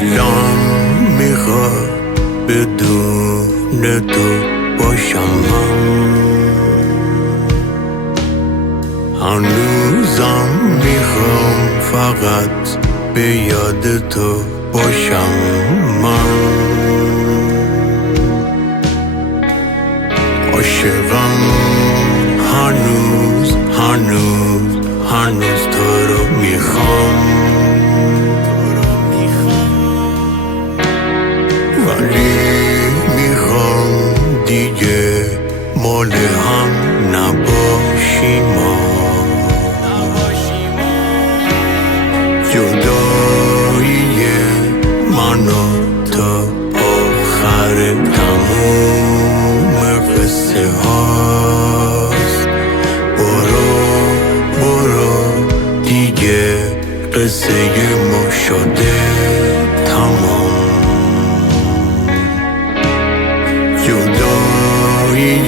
دلم میخواد بدون تو باشم من، هنوزم میخوام فقط به یاد تو باشم من. عاشقم هنوز تو رو میخوام، ولی میخوام دیگه مال هم نباشیم، جدایی من و تا آخر تموم قصه هاست. برو دیگه قصه ما شده تمام، جدایی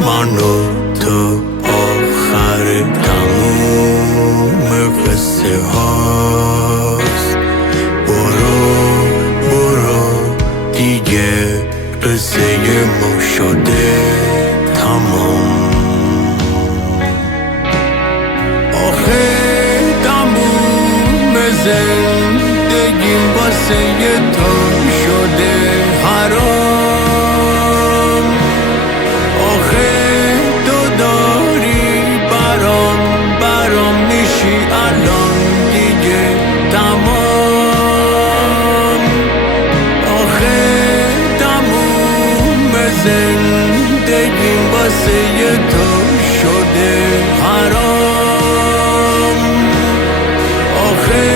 من و تا آخر تموم قصه هاست. برو دیگه قصه ما شده تمام. آخه تموم زندگیم واسه تو شده حرام. آخه تو داری برام میشی الان دیگه تمام. آخه تموم زندگیم واسه تو شده حرام. آخه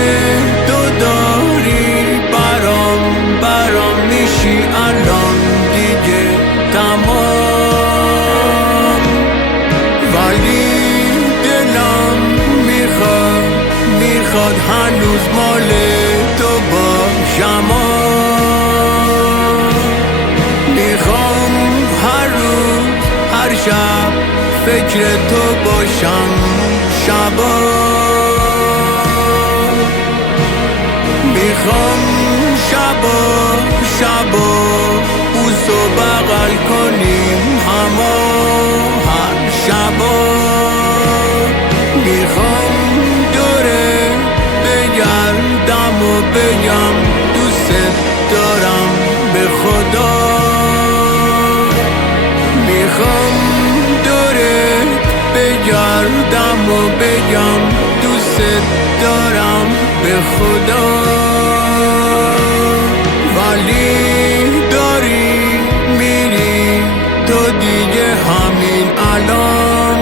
تو داری برام میشی الان دیگه تمام. ولی دلم میخواد هنوز مال تو باشم، میخوام هر روز هر شب فکر تو باشم شبا. میخوام شبا بوسو بغل کنیم هر شبا. میخوام دوره بگردم و بگم دوست دارم به خدا. میخوام دوره بگردم و بگم دوست دارم به خدا. ولی داری میری تو دیگه همین الان